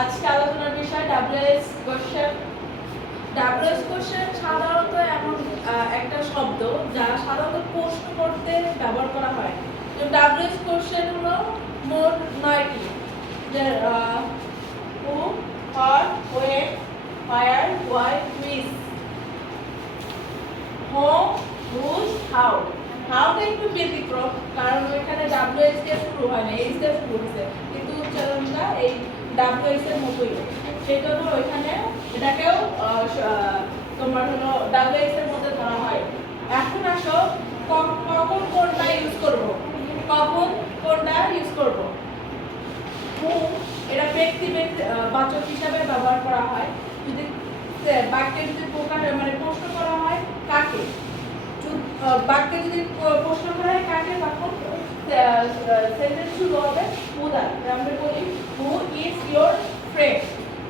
আজকে আলোচনার বিষয় ডাব্লিউএস কোশ্চেন। ডাব্লিউএস কোশ্চেন সাধারণত এমন একটা শব্দ যা সাধারণত প্রশ্ন করতে ব্যবহার করা হয়। তো ডাব্লিউএস কোশ্চেন হলো মোট 9টি, যে who, what, when, where, why, which, whom, whose, how. হাউটা একটু ব্যতিক্রম, কারণ ওইখানে ডাব্লিউএস দিয়ে শুরু হয় না, এইচ দিয়ে শুরু হচ্ছে, কিন্তু উচ্চারণটা এই ডাব্লিউএস এর মতোই। সেই জন্য ওইখানে এটাকেও তোমার হলো ডাব্লিউএস এর মধ্যে ধরা হয়। এখন আসো কখন কোনটা ইউজ করব, কখন কোনটা ইউজ করব। whom এটা ব্যক্তি বাচক হিসাবে ব্যবহার করা হয় যদি বাক্যে যদি মানে প্রশ্ন করা হয় কাকে। বাক্যে যদি প্রশ্ন করা হয় কাকে, তখন সেন্টেন্স শুরু হবে হু দ্বারা। আমরা বলি হু ইজ ইওর ফ্রেন্ড।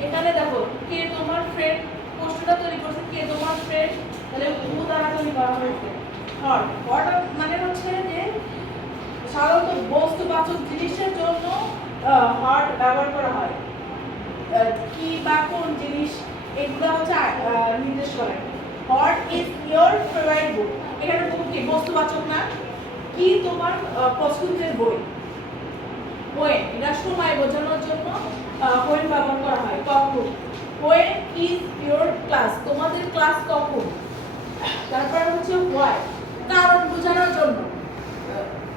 এখানে দেখো কে তোমার ফ্রেন্ড, প্রশ্নটা তৈরি করছে কে তোমার ফ্রেন্ড, তাহলে হু দ্বারা তৈরি করা হয়েছে। হোয়াট মানে হচ্ছে যে সাধারণত বস্তুবাচক জিনিসের জন্য হোয়াট ব্যবহার করা হয়। কি বা কোন জিনিস এগুলো হচ্ছে নির্দেশ করে। হোয়াট ইজ ইওর ফেভারিট বুক, এখানে বুক কি বস্তুবাচক না, কি তোমার পছন্দের বই। হোয়েন এটা সময় বোঝানোর জন্য হোয়েন ব্যবহার করা হয়। কখন, হোয়েন ইজ ইওর ক্লাস, তোমাদের ক্লাস কখন। তারপর হচ্ছে হোয়াই, কারণ বোঝানোর জন্য।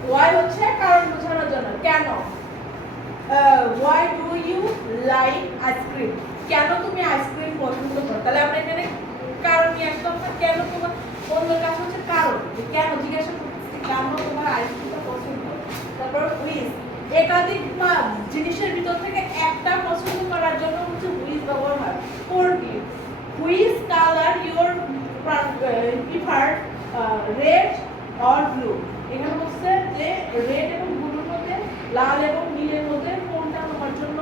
হোয়াই হচ্ছে কারণ বোঝানোর জন্য, কেন। Why do you like ice cream, কেন তুমি আইসক্রিম পছন্দ করো। তাহলে আমরা এখানে কারণ নিয়ে আসলাম না, কেন তোমার অন্য কাজ হচ্ছে কারণ, কেন জিজ্ঞাসা করতেছি কেন তোমার আইসক্রিমটা পছন্দ। তারপর হুইচ, একাধিক জিনিসের ভিতর থেকে একটা পছন্দ করার জন্য হচ্ছে হুইচ ব্যবহার হয়। ফোর কি, which colour your preferred, red or blue. এখানে হচ্ছে যে রেড এবং ব্লুর মধ্যে, লাল এবং নীলের মধ্যে কোনটা তোমার জন্য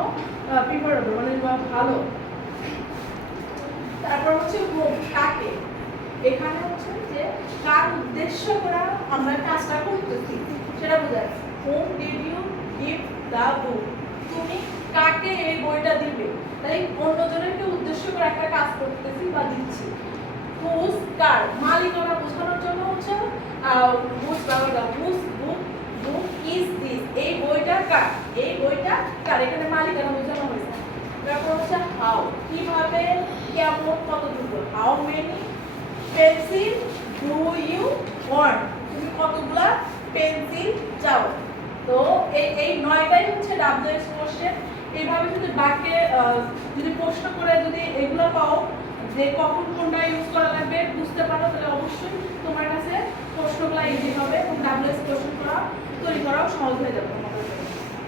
প্রিফারেবল মানে ভালো। তারপর হচ্ছে কাকে, এখানে হচ্ছে যে কার উদ্দেশ্য করে আমরা কাজটা করতেছি সেটা বোঝায়। Whom did you give the book, তুমি কাকে এই বইটা দিবে, তাই অন্যজনকে উদ্দেশ্য করে একটা কাজ করতেছি বা দিচ্ছি। হুজ, কার, মালিকানা বোঝানোর জন্য হচ্ছে হুজ ব্যবহার। Whose book, book is this, এই বইটা কার, এই বইটা কার, এখানে মালিকানা বোঝানো হয়েছে। তারপর হচ্ছে হাউ, কিভাবে, কেমন, কতটুকু। How many pencil do you want, তুমি কতগুলা পেন্সিল চাও। তো এই 9টাই হচ্ছে ডাব্লিউএস কোশ্চেন। এইভাবে যদি বাক্যে যদি প্রশ্ন করে যদি এগুলো পাও যে কখন কোনটা ইউজ করা লাগবে বুঝতে পারো, তাহলে অবশ্যই তোমার কাছে প্রশ্নগুলো ইজি হবে এবং ডাব্লিউএস কোশ্চেন তৈরি করাও সহজ হয়ে যাবে তোমাদের।